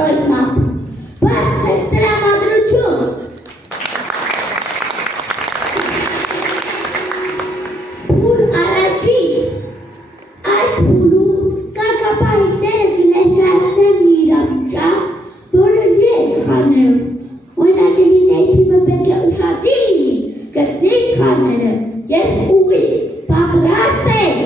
որոշմամբ, բարձր տրամադրություն։ Փուլ առաջին, այս փուլում կարգապահիչները կներկայացնեն մի իրավիճակ, որը ես խառներում, օրինակի թիմը պետք է ուշադիր լինի, գտնի սխալները և ուղի, պատրաստ եք։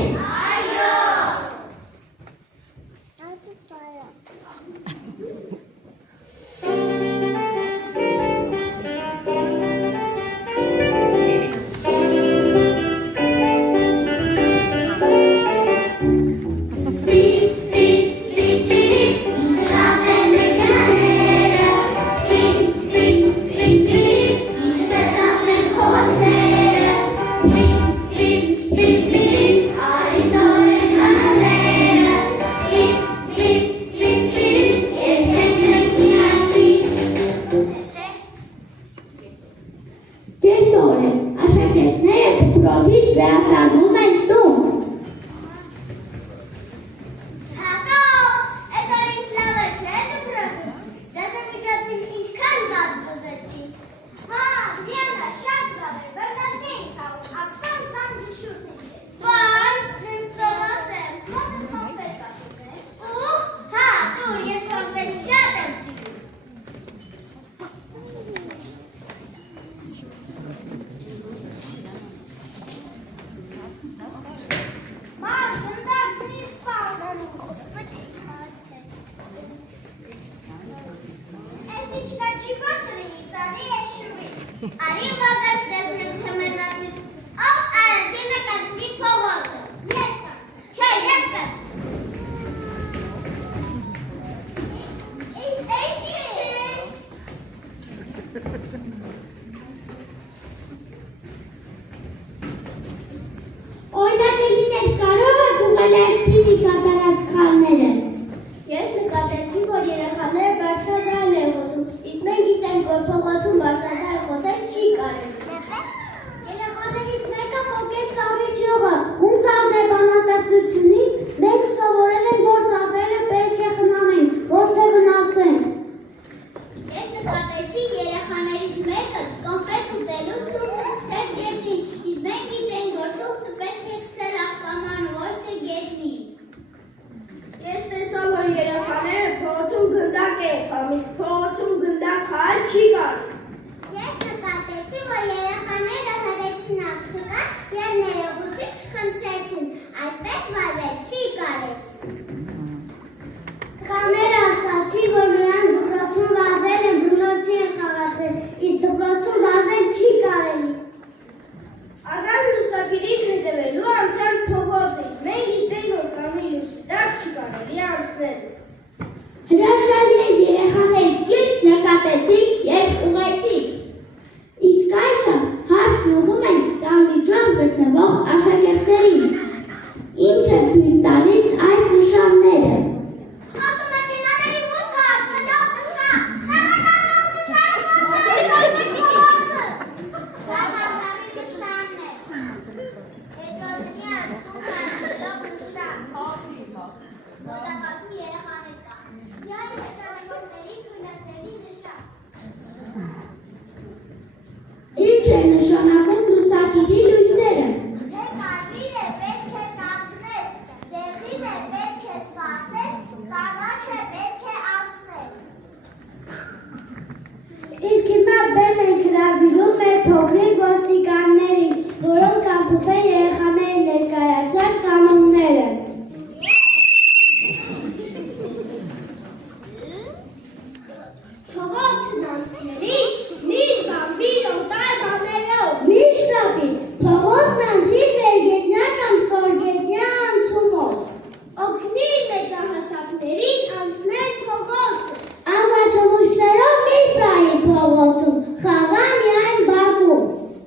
Խաղան միայն բակում,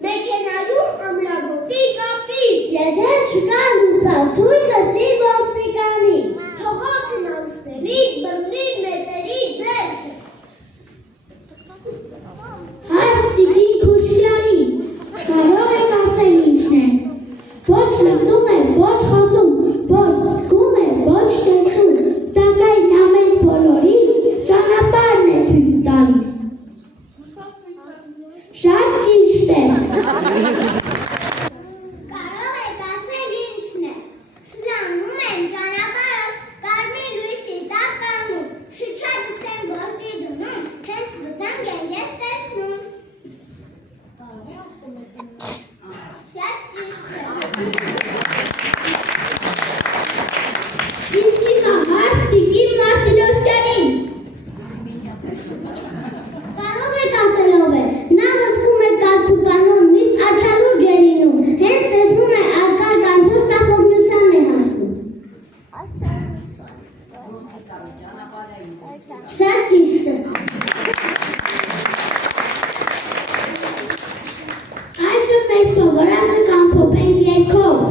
մեքենայում ամրագոտի կապի Շատ ճիշտ է։ Այսօր մեր սովորածը կանփոփենք երգով։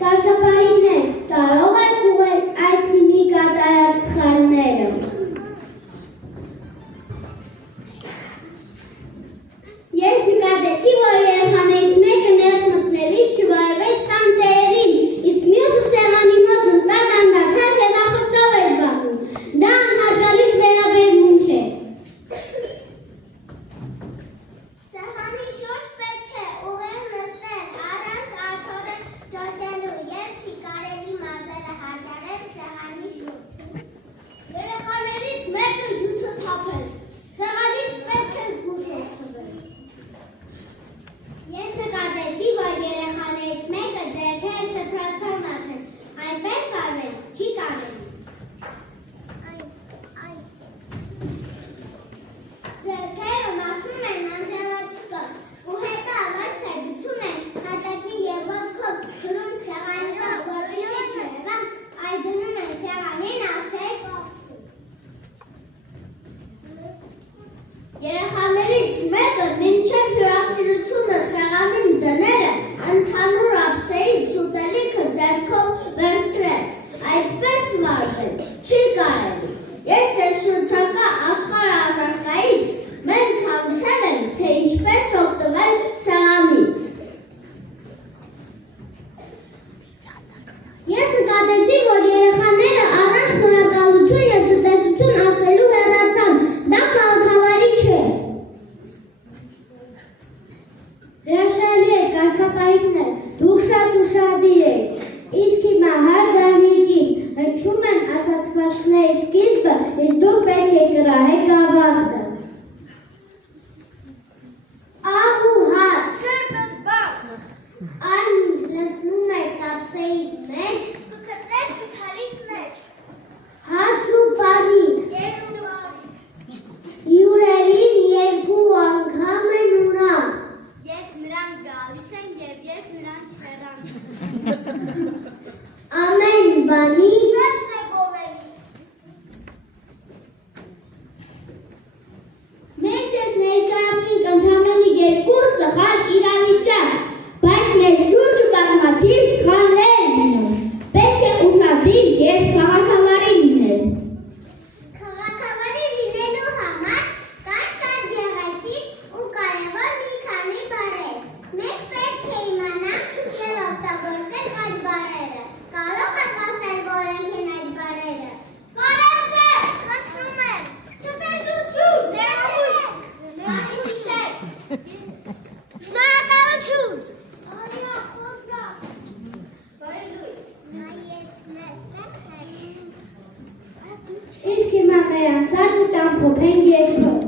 Կարգապահիներ, կարող եք ուղղել այդ թիմի կատարած սխալները։ Ես նկատեցի, որ երեխաներից մեկը ներս մտնելիս չվարվեց տան տերերին, իսկ մյուսը սեղանի մոտ նստած անդադար հետախոսով էր զբաղվում։ Դա անհարգալից վերաբերմունք է։ Սեղանի շուրջ պետք է ուղիղ նստել առանց աթոռը ճոճելու և չի կարելի մազերը հարդարել սեղանի շուրջ։ Երեխաներից մեկը զույցը թափեց, սեղանից պետք է զգուշ թվել։ Ես նկատեցի, որ երեխաներից մեկը ձեռքերը սփռոցով մացրեց, այնպես վարվել չի կարելի։ Ձեռքերը մաքրում են անջատվածքով ու հետո ավարտը գցում են հատակի և ոտքով գրում սեղանի զարմացի, որ երեխաները առանց շնորհակալություն և ցտեսություն ասելու հեռացան, դա քաղաքավարի չէ։ Հրաշալի է, կարգապահիկներ, դուք շատ ուշադիր եք, իսկ հիմա հար դահլիճին հնչում են ասացվածքների սկիզբը, իսկ դուք պետք է կռահեք ավարտը։ Ահ ու հաց, սրբը բաց, այն ինչ լցնում է սապսեի մեջ, կգտնես թալիք մեջ, հաց ու պանիր, հյուրերին երկու անգամ են ունակ, երբ նրանք գալիս են և երբ նրանք հեռան, ամեն բանի վերջն է գովելի։ Մենք ես ներկայացրինք ընդամենը երկու սխալ իրավիճակ, բայց մեր շուրջը բազմաթիվ սխալներ լինում։ Պետք է ուշադիր և քաղաքավարի լինել։ Քաղաքավարի լինելու համար կան շատ գեղեցիկ ու կարևոր մի քանի բառեր։ Մենք պետք է իմանանք և օգտագործենք այդ բառերը։ Կարող եք ասել որոնք են այդ բառերը։ Բարև խնդրում եմ, ցտեսություն, ներողություն, շնորհակալություն, օրինակ խոսք, բարև լույս, նայես նստեք Իսկ հիմա մեր անցածը կամփոփենք երգով։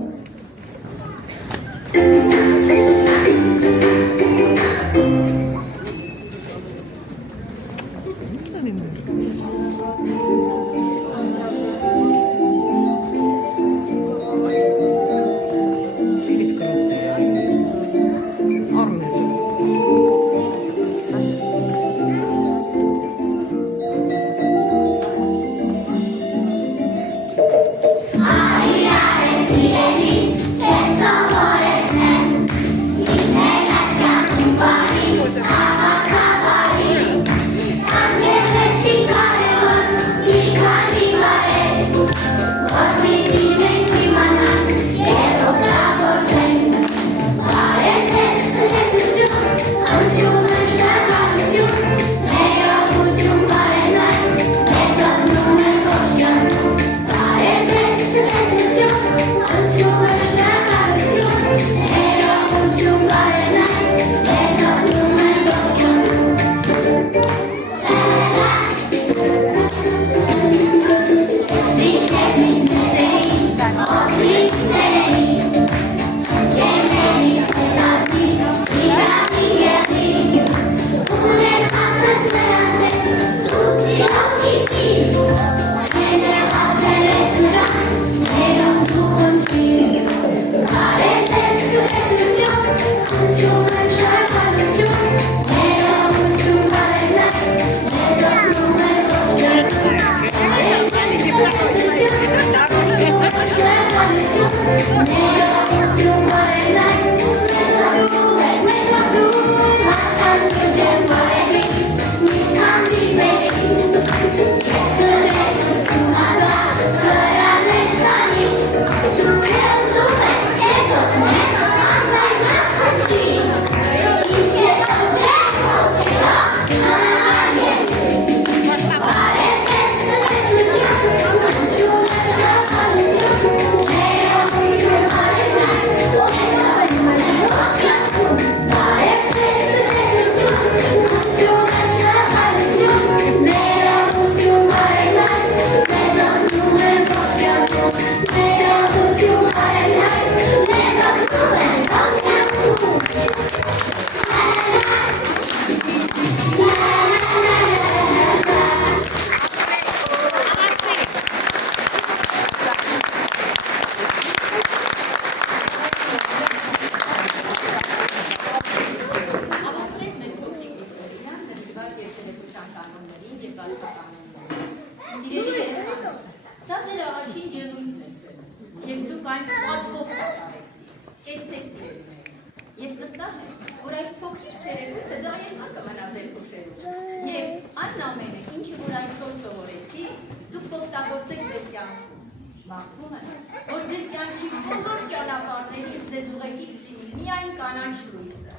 Մաղթում եմ, որ ձեր կյանքի բոլոր ճանապարհներից ձեզ ուղեկից լինի միայն կանաչ լույսը։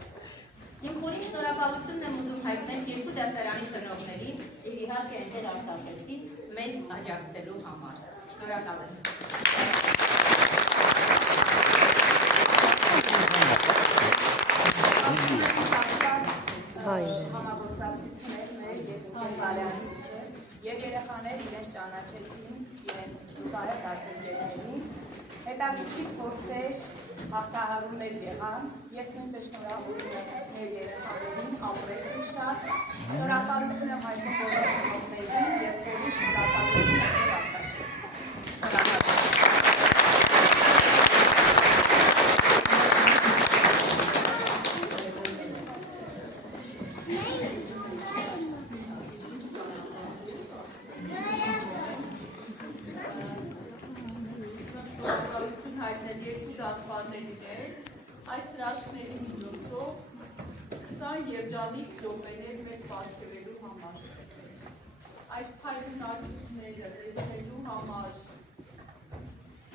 Իմ խորին շնորհակալությունն եմ ուզում հայտնել երկու դասարանի ծնողներին և իհարկե իհարկե ընկեր Արտաշեսին մեզ աջակցելու համար։ Շնորհակալ եմ։ Համագործակցություններ մեր երկու բարյակի միջև եւ երեխաներ իրենց ճանաչեցին իրենց զուգահեռ դասընկերներին, հետաքրքիր փորձեր, հաղթահարումներ եղան, ես նույնպես շնորհավորում եմ մեր երեխաներին ապրելու շատ, շնորհակալություն եմ հայտնում բոլոր ծնողներին եւ բոլորի շնորհակալություն եմ Արտաշեսին։ Հայտնել երկու դասվարներին այս հրաշքների միջոցով 20 երջանիկ րոպեներ մեզ պարգևելու համար, այս փայլուն աչուկները տեսնելու համար,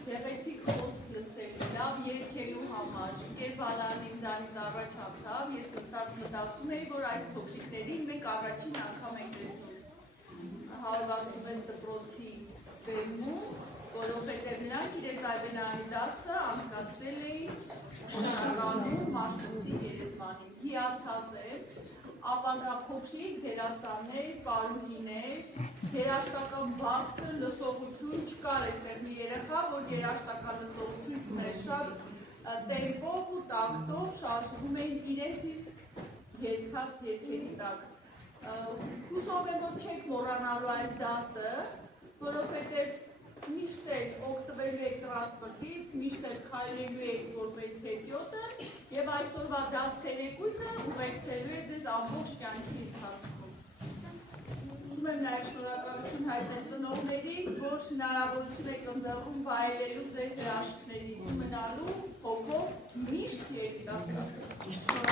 գեղեցիկ խոսք լսելու, լավ երգելու համար, երբ Ալան ինձանից առաջ անցավ, ես նստած մտածում էի, որ այս փոքրիկներին մենք առաջին անգամ ենք տեսնում 166 դպրոցի բեմում, որովհետև նրանք իրենց այբենանի դասը անցկացրել էին Շիրականում Մաշտոցի գերեզմանին, հիացած էր, ապագա փոքրիկ դերասաններ, պարուհիներ, երաժշտական բարձր լսողություն չկար այստեղ մի երեխա, որ երաժշտական լսողություն չուներ, շատ տեմպով ու տակտով շարժվում էին իրենց իսկ երգած երգերի տակ։ Հուսով եմ, որ չեք մոռանալու այս դասը, որովհետև միշտ էլ օգտվելու եք տրանսպորտից, միշտ էլ քայլելու եք որպես հետիոտը եւ այսօրվա դաս ցերեկույթը ուղեկցելու է ձեզ ամբողջ կյանքի ընթացքում։ Ուզում եմ նաեւ շնորհակալություն հայտնել ծնողներին, որ հնարավորություն եք ընձեռում վայելելու ձեր հրաշքներին ու մնալու հոգով միշտ երիտասարդ։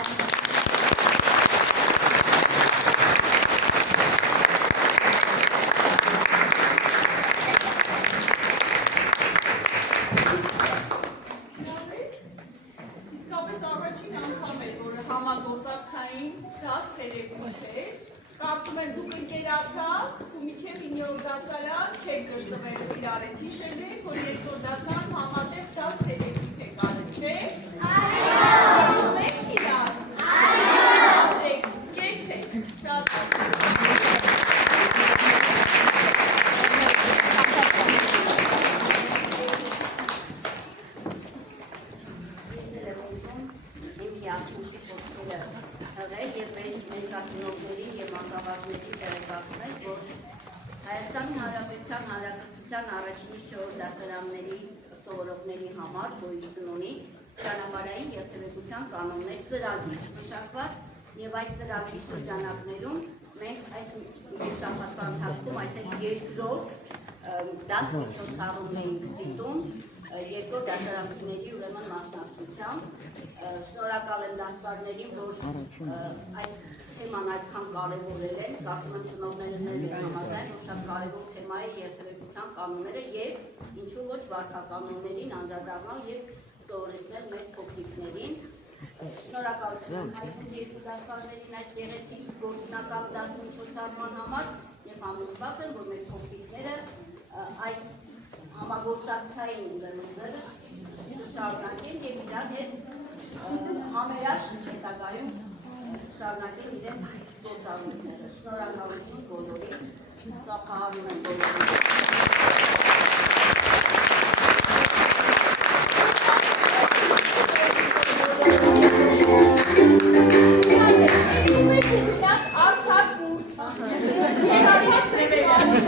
Համագործակցային դաս ցերեկույթ էր, կարծում եմ դուք ընկերացաք ու մինչև 9-րդ դասարան չեք գժտվել իրարից, հիշելու եք, որ 2-րդ դասարան համատեղ դաս ցերեկույթ եք արել, չէ՞։ Այո։ Մենք իրար։ Այո։ Կեցեք, շատ Հայաստանի Հանրապետության Հանրապետության առաջին 4 դասարանների սովորողների համար գոյություն ունի ճանապարհային երթևեկության կանոններ ծրագիր մշակված եւ այդ ծրագրի շրջանակներում մենք այս շաբաթվա ընթացքում այսինքն երկրորդ դաս միջոցառումն ենք դիտում երկրորդ դասարանցիների ուրեմն մասնակցությամբ շնորհակալ եմ դասվարներին, որ այս թեման այդքան կարևորել են, կարծում եմ ծնողներն էլ համաձայն, որ շատ կարևոր թեմա է երթևեկության կանոնները եւ ինչու ոչ վարքականոններին անդրադառնալ եւ սովորեցնել մեր փոքրիկներին։ Շնորհակալություն եմ հայտնում երկու դասվարներին այս գեղեցիկ գործնական դաս միջոցառման համար եւ համոզված եմ, որ մեր փոքրիկները այս համագործակցային ուղղությունները շարունակեն եւ իրար հետ համերաշխ տեսակայում շարունակեն իրենց գործառույթները։ Շնորհակալություն բոլորին, ծափահարում եմ բոլորին։ Արցակուրտ։